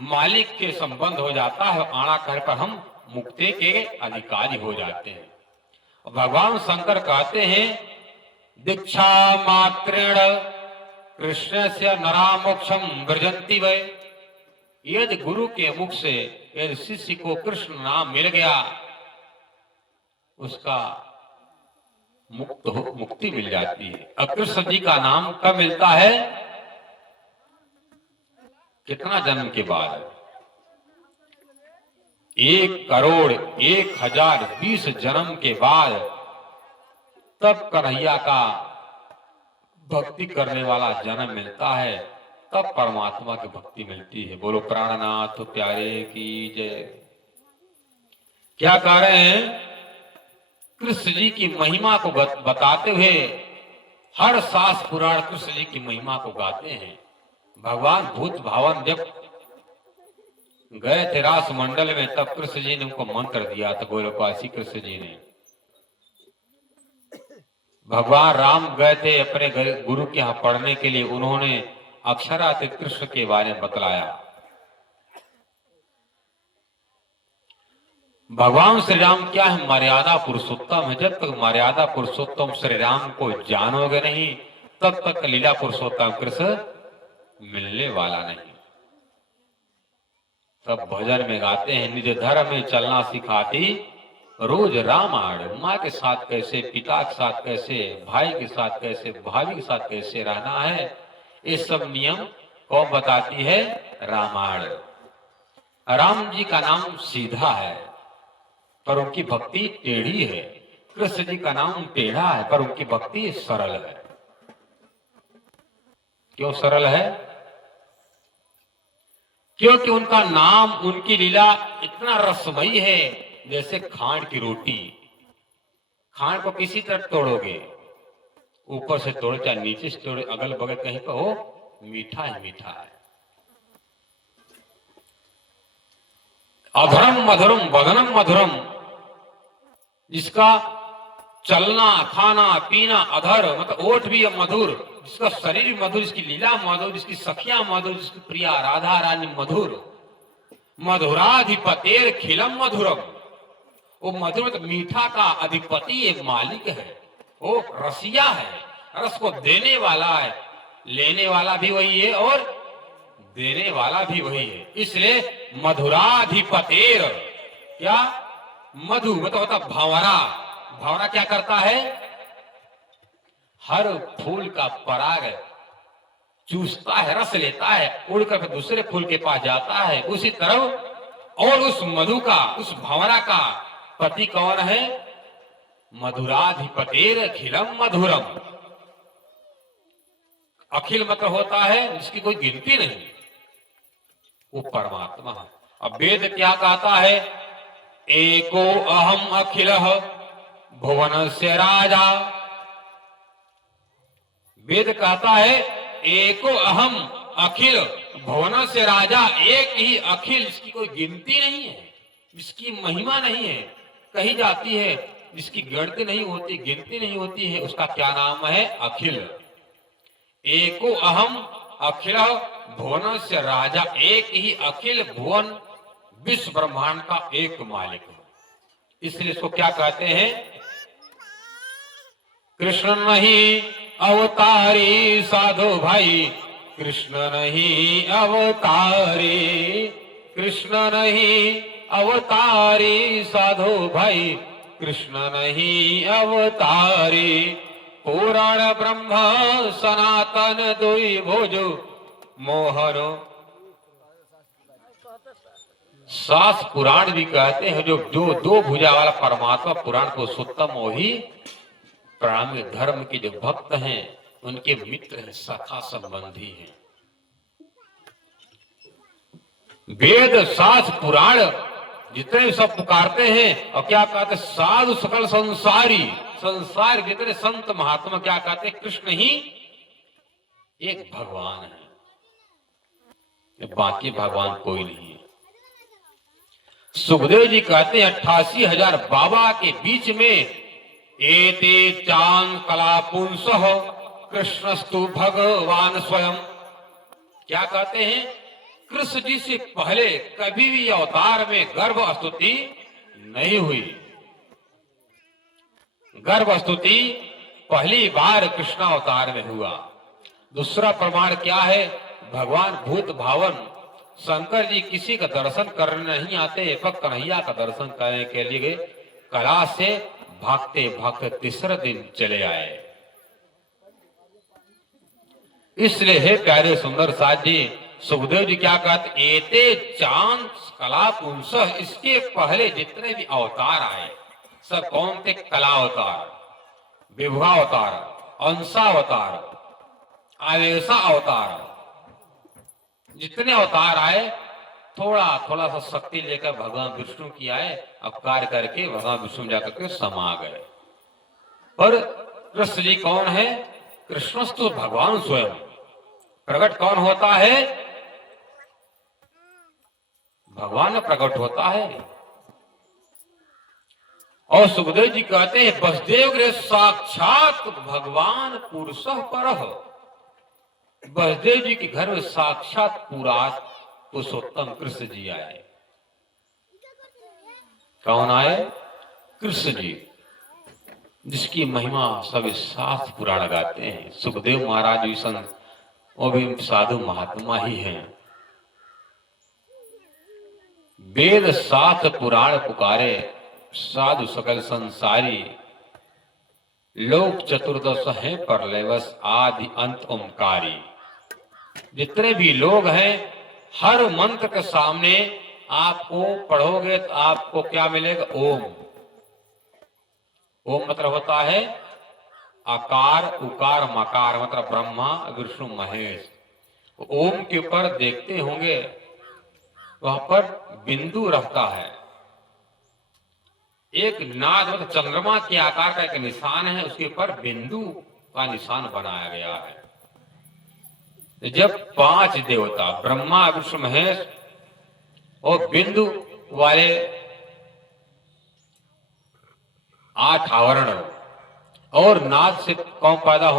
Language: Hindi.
मालिक के संबंध हो जाता है, आड़ा कर पर हम मुक्ति के अधिकारी हो जाते हैं। भगवान शंकर कहते हैं दीक्षा मात्रेण कृष्ण से नरा मोक्षम व्रजंती वै। यदि गुरु के मुख से यदि शिष्य को कृष्ण नाम मिल गया, उसका मुक्ति मिल जाती है। अब कृष्ण जी का नाम कब मिलता है? कितना जन्म के बाद? 1,01,020 जन्म के बाद तब कन्हैया का भक्ति करने वाला जन्म मिलता है, तब परमात्मा की भक्ति मिलती है। बोलो प्राणनाथ प्यारे की जय। क्या कह रहे हैं? कृष्ण जी की महिमा को बताते हुए हर शास्त्र पुराण कृष्ण जी की महिमा को गाते हैं। भगवान भूत भावन जब गए थे रास मंडल में, तब कृष्ण जी ने उनको मंत्र दिया था। गोलोकवासी कृष्ण जी ने, भगवान राम गए थे अपने गुरु के यहाँ पढ़ने के लिए, उन्होंने अक्षरातीत कृष्ण के बारे में बतलाया। भगवान श्री राम क्या है? मर्यादा पुरुषोत्तम है। जब तक मर्यादा पुरुषोत्तम श्री राम को जानोगे नहीं, तब तक लीला पुरुषोत्तम कृष्ण मिलने वाला नहीं। तब भजन में गाते हैं निज धर्म में चलना सिखाती रोज रामायण। माँ के साथ कैसे, पिता के साथ कैसे, भाई के साथ कैसे, भाभी के साथ कैसे रहना है, ये सब नियम कौन बताती है? रामायण। राम जी का नाम सीधा है पर उनकी भक्ति टेढ़ी है। कृष्ण जी का नाम टेढ़ा है पर उनकी भक्ति सरल है। क्यों सरल है? क्योंकि उनका नाम, उनकी लीला इतना रसमयी है जैसे खांड की रोटी। खांड को किसी तरह तोड़ोगे, ऊपर से तोड़ो चाहे नीचे से तोड़ो, अगल बगल कहीं पर हो, मीठा ही मीठा है। अधरम मधुरम वदनम मधुरम, जिसका चलना खाना पीना अधर मतलब ओठ भी मधुर, जिसका शरीर भी मधुर, जिसकी लीला मधुर, जिसकी सखियां मधुर, जिसकी प्रिया राधा रानी मधुर। मधुराधिपतेर खिलम मधुरम, वो मधुर मतलब मीठा का अधिपति एक मालिक है, वो रसिया है, रस को देने वाला है। लेने वाला भी वही है और देने वाला भी वही है। इसलिए मधुराधिपतेर, क्या मधु मतलब होता भंवरा। भंवरा क्या करता है? हर फूल का पराग चूसता है, रस लेता है, उड़कर दूसरे फूल के पास जाता है, उसी तरह। और उस मधु का, उस भंवरा का पति कौन है? मधुराधिपतेर अखिलम मधुरम। अखिल मतलब होता है जिसकी कोई गिनती नहीं, वो परमात्मा है। अब वेद क्या कहता है? एको अहम अखिलः भुवनस्य राजा। वेद कहता है एको अहम अखिल भुवनस्य राजा। एक ही अखिल, जिसकी कोई गिनती नहीं है, जिसकी महिमा नहीं है, कही जाती है, जिसकी गिनती नहीं होती, गिनती नहीं होती है, उसका क्या नाम है? अखिल। एको अहम अखिल भुवनस्य राजा। एक ही अखिल भुवन विश्व ब्रह्मांड का एक मालिक है। इसलिए इसको क्या कहते हैं? कृष्ण नहीं अवतारी साधो भाई, कृष्ण नहीं अवतारी, कृष्ण नहीं अवतारी साधो भाई, कृष्ण नहीं अवतारी। पुराण ब्रह्म सनातन दुई भुजो मोहनो। शास्त्र पुराण भी कहते हैं जो दो भुजा वाला परमात्मा पुराण को सुत्तम, वही प्राण धर्म के जो भक्त हैं उनके मित्र हैं, सखा संबंधी हैं। वेद शास्त्र पुराण जितने सब पुकारते हैं और क्या कहते? साधु सकल संसारी। संसार जितने संत महात्मा क्या कहते? कृष्ण ही एक भगवान है, बाकी भगवान कोई नहीं है। सुखदेव जी कहते हैं 88,000 बाबा के बीच में एते चांद कला पुंसः कृष्णस्तु भगवान स्वयं। क्या कहते हैं? कृष्ण जी से पहले कभी भी अवतार में गर्भ स्तुति नहीं हुई। गर्भ स्तुति पहली बार कृष्ण अवतार में हुआ। दूसरा प्रमाण क्या है? भगवान भूत भावन शंकर जी किसी का दर्शन करने नहीं आते, पर कन्हैया का दर्शन करने के लिए कला से भागते भागते तीसरे दिन चले आए। इसलिए हे प्यारे सुंदर साथ जी, सुखदेव जी क्या कहते? एते चांद कला पुंस, इसके पहले जितने भी अवतार आए सब कौन थे? कला अवतार, विभा अवतार, अंशा अवतार, आवेशा अवतार। जितने अवतार आए थोड़ा थोड़ा सा शक्ति लेकर भगवान विष्णु की आए, अपकार करके भगवान विष्णु जाकर के समा गए। और कृष्ण जी कौन है? कृष्णस्तु भगवान स्वयं। प्रकट कौन होता है? भगवान प्रकट होता है। और सुखदेव जी कहते हैं वसुदेव गृह साक्षात भगवान पुरुष परः। वसुदेव जी के घर में साक्षात पुरुषोत्तम कृष्ण जी आए। कौन आए? कृष्ण जी, जिसकी महिमा सब शास्त्र पुराण गाते हैं। सुखदेव महाराज जी संत वो भी साधु महात्मा ही हैं। वेद शास्त्र पुराण पुकारे, साधु सकल संसारी। लोक चतुर्दश हैं परलेवस, आदि अंत ओंकारी। जितने भी लोग हैं, हर मंत्र के सामने आपको पढ़ोगे तो आपको क्या मिलेगा? ओम। ओम मतलब होता है आकार, उकार, मकार, मतलब ब्रह्मा विष्णु महेश। ओम के ऊपर देखते होंगे वहां पर बिंदु रहता है। एक नाद मतलब चंद्रमा के आकार का एक निशान है, उसके ऊपर बिंदु का निशान बनाया गया है। जब 5 देवता ब्रह्मा विष्णु महेश और बिंदु वाले 8 आवरण और नाद से कौन पैदा होने